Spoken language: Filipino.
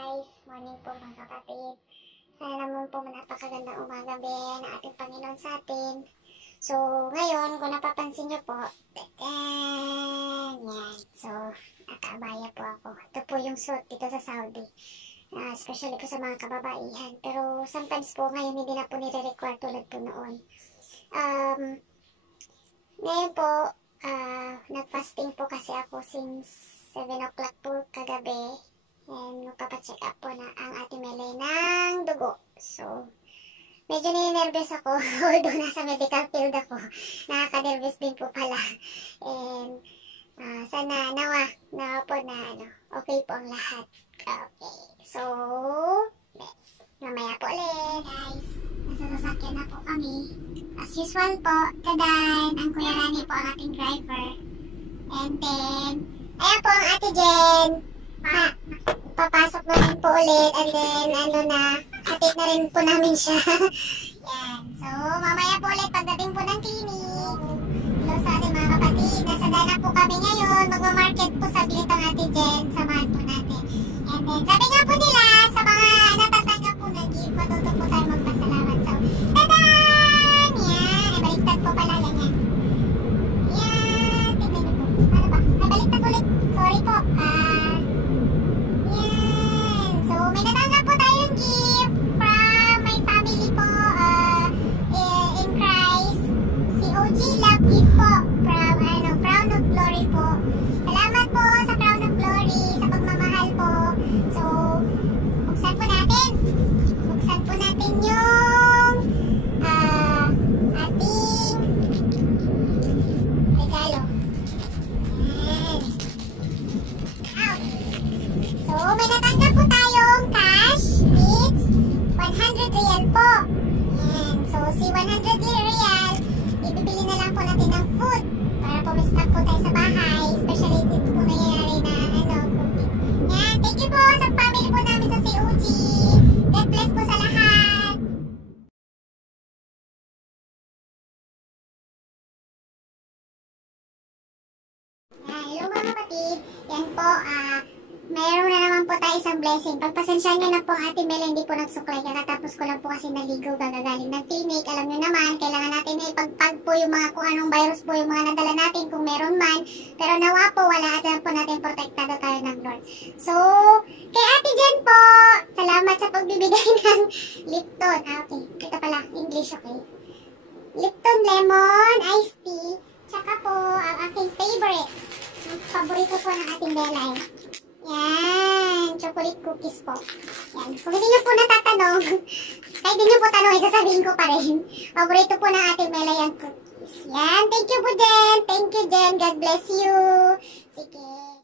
Guys, morning po mga kapatid. Sana naman po napakagandang umaga ng ating Panginoon sa atin. So, ngayon, kung napapansin nyo po, yan. So, nakaabaya po ako. Ito po yung suit dito sa Saudi. Especially po sa mga kababaihan. Pero sometimes po ngayon hindi na po nire-require tulad po noon. Ngayon po, nag-fasting po kasi ako since 7 o'clock po kagabi. And magpapacheck up po na ang Ate Melay ng dugo. So, medyo nininervous ako. Although nasa medical field ako. Nakaka-nervous din po pala. And sana nawa po na okay po ang lahat. Okay. So, mamaya po ulit. Guys, nasa sasakyan na po kami. As usual po, kadan, ang Kuya Rani po ang ating driver. And then, ayan po ang Ate Jen. Papasok na rin po ulit. And then, hatid na rin po namin siya. Yan. So, mamaya po ulit pagdating po ng clinic. Hello sa ating mga kapatid. Nasa dana po kami ngayon. Magmamarket po sa bilit ang Ate Jen. Samahan po natin. And then, sabi nga po nila, sa mga natatanggap po na gift, matuto po tayo magpasalamat. So, tadan! Yan. Baliktad po pala. Ganyan. Yan. Tignan niyo po. Ano ba? Baliktad ulit. Sorry po. May natanggap po tayong gift from my family po in Christ. Si OG Love gift po from Crown of Glory po. Salamat po sa Crown of Glory sa pagmamahal po. So, buksan po natin yung ating regalo. So, may natanggap po tayong cash. It's 100 real po. Ayan. So, si 100 real, ibibili na lang po natin ng food para po may stock po tayo sa bahay. Especially dito po nangyayari na COVID. Ayan. Thank you po sa family po namin sa COG. God bless po sa lahat. Hello mga kapatid. Yan po, meron na naman po tayo isang blessing. Pagpasensyahan nyo na po Ate Mel, hindi po nagsuklay. Kakatapos ko lang po kasi naligaw gagagaling ng clinic. Alam nyo naman, kailangan natin ipagpag po yung mga kung anong virus po yung mga nadala natin kung meron man. Pero nawa po, wala at po natin protektado tayo ng Lord. So, kay Ate Jen po, salamat sa pagbibigay ng Lipton. Okay, kita pala, English, okay. Lipton Lemon Iced Tea. Tsaka po, ang aking favorite. Ang paborito po ng ating Belay. Yan, chocolate cookies po. Yan, kung hindi nyo po natatanong, kahit hindi nyo po tanong, sasabihin ko pa rin. Paborito po ng ating Melay ang cookies. Yan, thank you po Jen. Thank you Jen, God bless you. Sige.